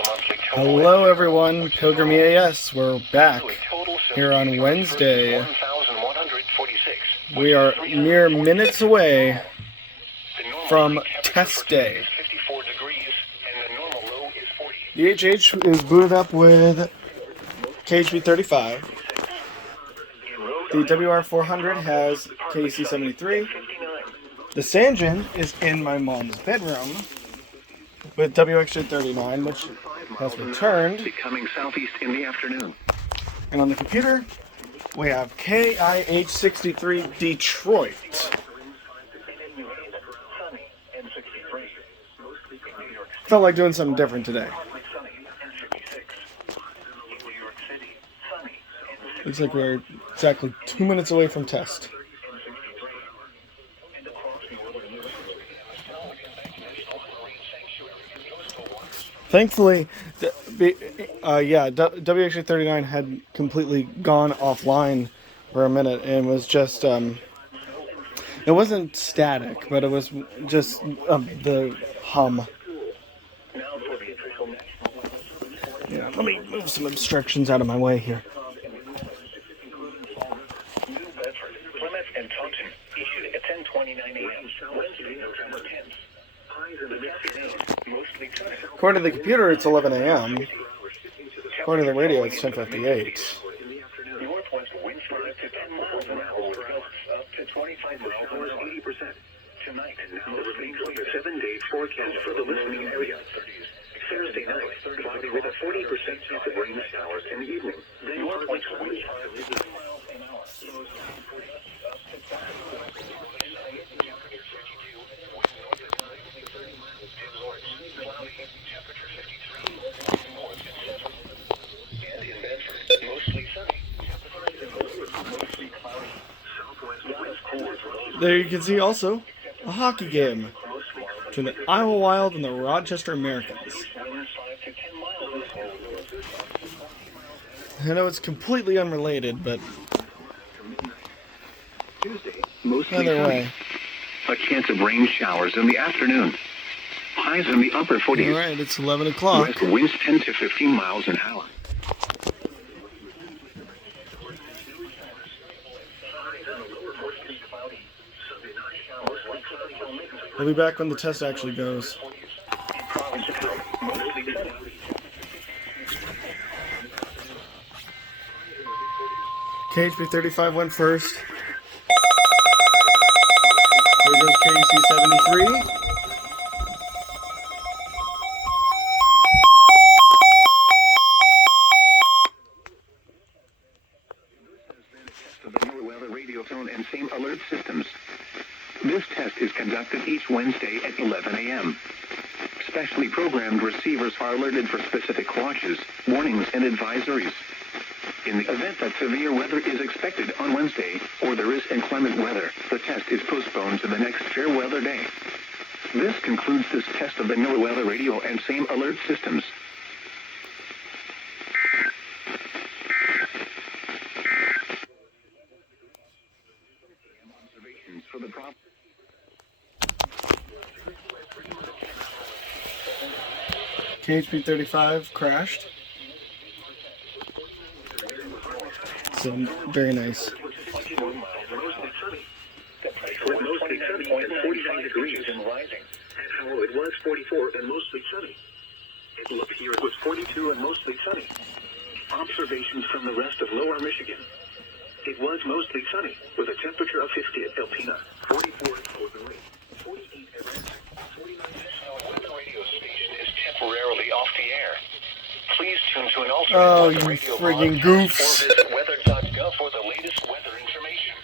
Hello everyone, Pilgrim EAS. We're back here on Wednesday. We are mere minutes away from test day. The HH is booted up with KHB35. The WR400 has KC73. The Sanjin is in my mom's bedroom with WXJ39, which has returned. Becoming southeast in the afternoon. And on the computer, we have KIH63 Detroit. Felt like doing something different today. Looks like we're exactly 2 minutes away from test. Thankfully, WXJ39 had completely gone offline for a minute and was just, it wasn't static, but it was just the hum. Yeah, let me move some obstructions out of my way here. According to the computer, it's 11 a.m. According to the radio, it's 10:58. Northwest winds 5 to 10 miles an hour, gusts up to 25 miles an hour, 80%. Tonight, now the 7-day forecast for the listening area. Thursday night, cloudy with a 40% chance of rain showers in the evening. Then northwest winds 5 to 10 miles an hour. There you can see also a hockey game between the Iowa Wild and the Rochester Americans. I know it's completely unrelated, but either way. A chance of rain showers in the afternoon. Highs in the upper 40s. Alright, it's 11 o'clock. West winds 10 to 15 miles an hour. I'll be back when the test actually goes. KHB35 went first. Here goes KC73. The weather radio phone and same alert systems. This test is conducted each Wednesday at 11 a.m. Specially programmed receivers are alerted for specific watches, warnings, and advisories. In the event that severe weather is expected on Wednesday, or there is inclement weather, the test is postponed to the next fair weather day. This concludes this test of the NOAA weather radio and same alert systems. Observations for the problem. KHB35 crashed. So, very nice. Mostly sunny and 45 degrees and rising. At Howell, it was 44 and mostly sunny. It looked here, it was 42 and mostly sunny. Observations from the rest of lower Michigan. It was mostly sunny, with a temperature of 50 at Alpena, 44 at Golden Lake, 48 at Ransom, 49 at weather radio station is temporarily off the air. Please tune to an alternate weather radio friggin' broadcast goofs. or visit weather.gov for the latest weather information.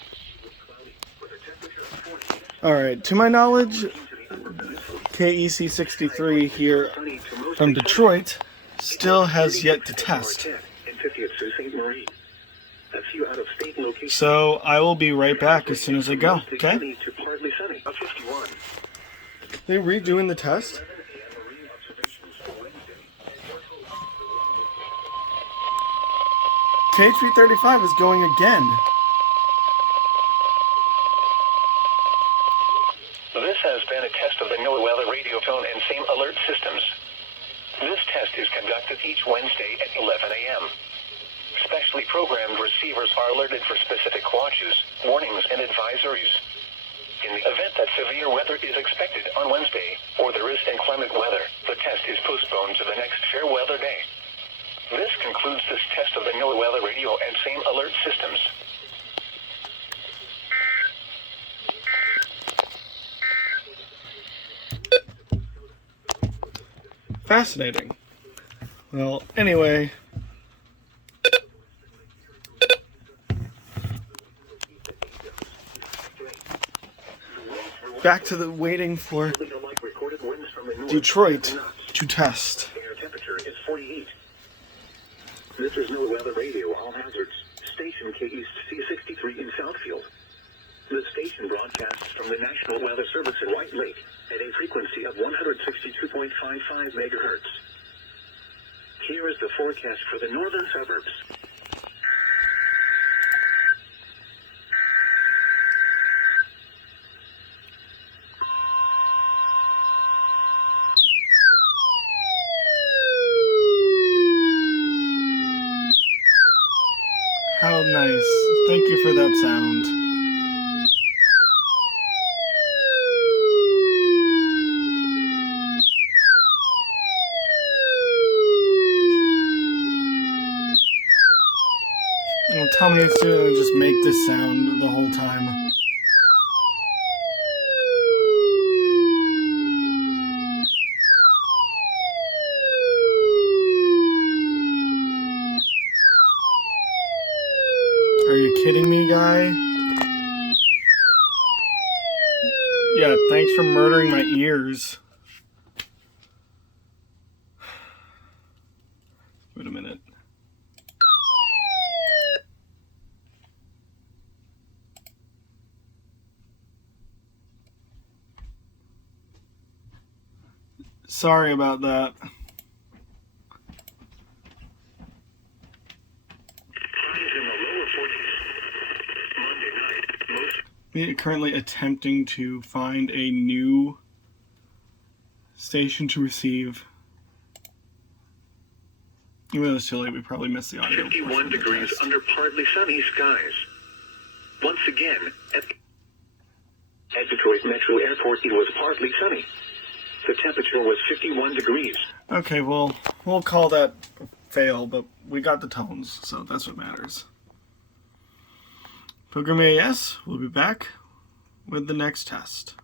Alright, to my knowledge, KEC63 here from Detroit still has yet to test. So I will be right back as soon as I go, okay? They redoing the test? KHB35 is going again. This has been a test of the NOAA weather radio tone and same alert systems. This test is conducted each Wednesday at 11 a.m. Specially programmed receivers are alerted for specific watches, warnings, and advisories. In the event that severe weather is expected on Wednesday, or there is inclement weather, the test is postponed to the next fair weather day. This concludes this test of the NOAA weather radio and same alert systems. Fascinating. Well, anyway. Back to the waiting for Detroit to test. Air temperature is 48. This is NOAA weather radio, all hazards. Station KEAS C63 in Southfield. The station broadcasts from the National Weather Service in White Lake at a frequency of 162.55 megahertz. Here is the forecast for the northern suburbs. How nice. Thank you for that sound. Well, tell me it's gonna just make this sound the whole time. Are you kidding me, guy? Yeah, thanks for murdering my ears. Wait a minute. Sorry about that. We are currently attempting to find a new station to receive. Even though it's too late, we probably missed the audio. 51 degrees under partly sunny skies. Once again, at Detroit Metro Airport, it was partly sunny. The temperature was 51 degrees. Okay, well, we'll call that fail, but we got the tones, so that's what matters. Pilgrim EAS will be back with the next test.